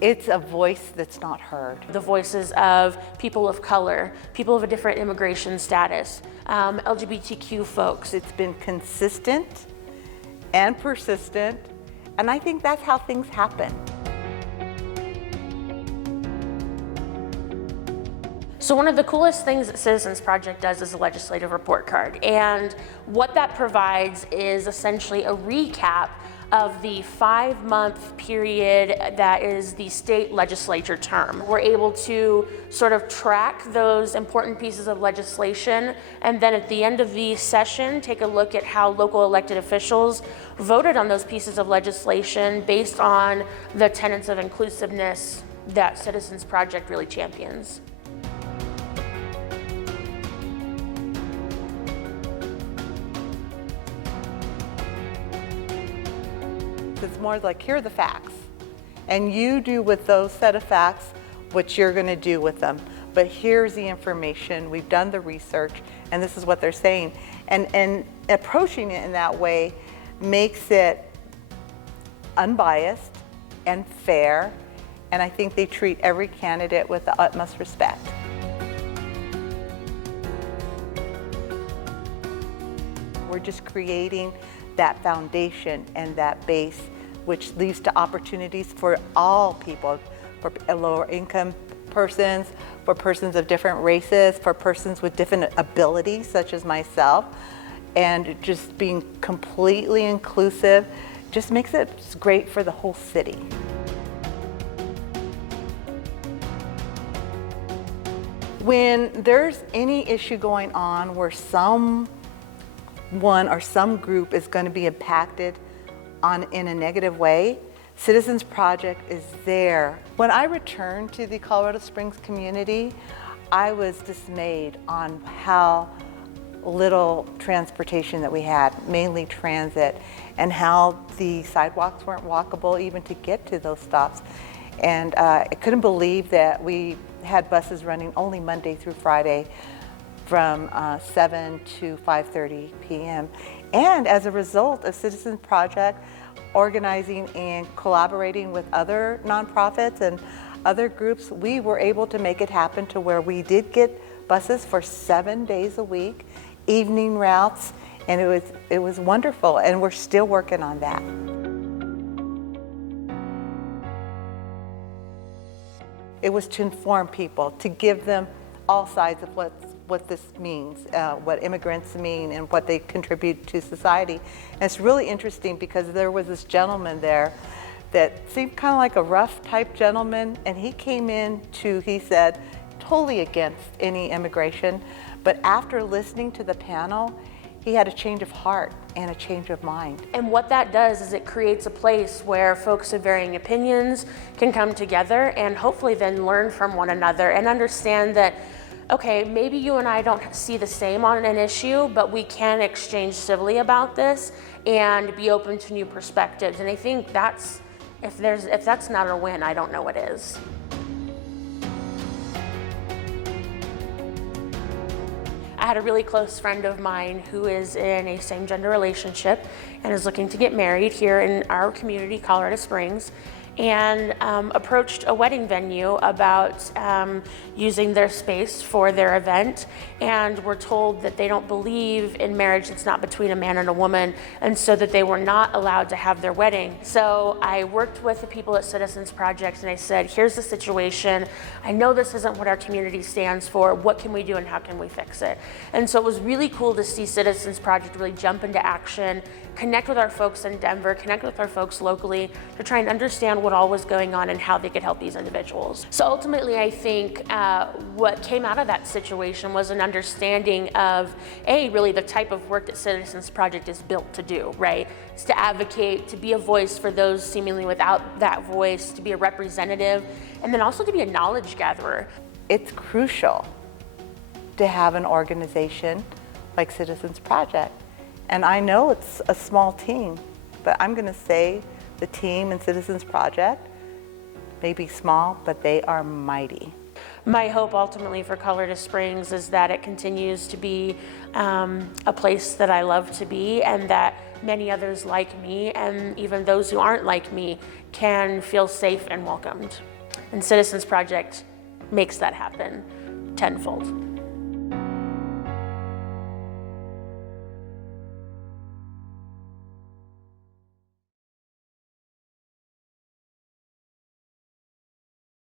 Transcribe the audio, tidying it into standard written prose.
It's a voice that's not heard. The voices of people of color, people of a different immigration status, LGBTQ folks. It's been consistent and persistent, and I think that's how things happen. So one of the coolest things that Citizens Project does is a legislative report card. And what that provides is essentially a recap of the 5-month period that is the state legislature term. We're able to sort of track those important pieces of legislation, and then at the end of the session, take a look at how local elected officials voted on those pieces of legislation based on the tenets of inclusiveness that Citizens Project really champions. It's more like, here are the facts, and you do with those set of facts what you're going to do with them. But here's the information, we've done the research, and this is what they're saying. And approaching it in that way makes it unbiased and fair, and I think they treat every candidate with the utmost respect. We're just creating that foundation and that base, which leads to opportunities for all people, for lower income persons, for persons of different races, for persons with different abilities, such as myself. And just being completely inclusive just makes it great for the whole city. When there's any issue going on where someone or some group is going to be impacted in a negative way, Citizens Project is there. When I returned to the Colorado Springs community, I was dismayed on how little transportation that we had, mainly transit, and how the sidewalks weren't walkable even to get to those stops. And I couldn't believe that we had buses running only Monday through Friday from 7 to 5:30 p.m. And as a result of Citizens Project organizing and collaborating with other nonprofits and other groups, we were able to make it happen to where we did get buses for 7 days a week, evening routes, and it was wonderful, and we're still working on that. It was to inform people, to give them all sides of what this means, what immigrants mean, and what they contribute to society. And it's really interesting because there was this gentleman there that seemed kind of like a rough type gentleman, and he came in he said, totally against any immigration, but after listening to the panel, he had a change of heart and a change of mind. And what that does is it creates a place where folks of varying opinions can come together and hopefully then learn from one another and understand that, okay, maybe you and I don't see the same on an issue, but we can exchange civilly about this and be open to new perspectives. And I think if that's not a win, I don't know what is. I had a really close friend of mine who is in a same-gender relationship and is looking to get married here in our community, Colorado Springs, and approached a wedding venue about using their space for their event, and were told that they don't believe in marriage that's not between a man and a woman, and so that they were not allowed to have their wedding. So I worked with the people at Citizens Project and I said, here's the situation. I know this isn't what our community stands for. What can we do and how can we fix it? And so it was really cool to see Citizens Project really jump into action, connect with our folks in Denver, connect with our folks locally to try and understand what all was going on and how they could help these individuals. So ultimately, I think what came out of that situation was an understanding of, really the type of work that Citizens Project is built to do, right? It's to advocate, to be a voice for those seemingly without that voice, to be a representative, and then also to be a knowledge gatherer. It's crucial to have an organization like Citizens Project. And I know it's a small team, but I'm going to say the team in Citizens Project may be small, but they are mighty. My hope ultimately for Colorado Springs is that it continues to be a place that I love to be, and that many others like me, and even those who aren't like me, can feel safe and welcomed. And Citizens Project makes that happen tenfold.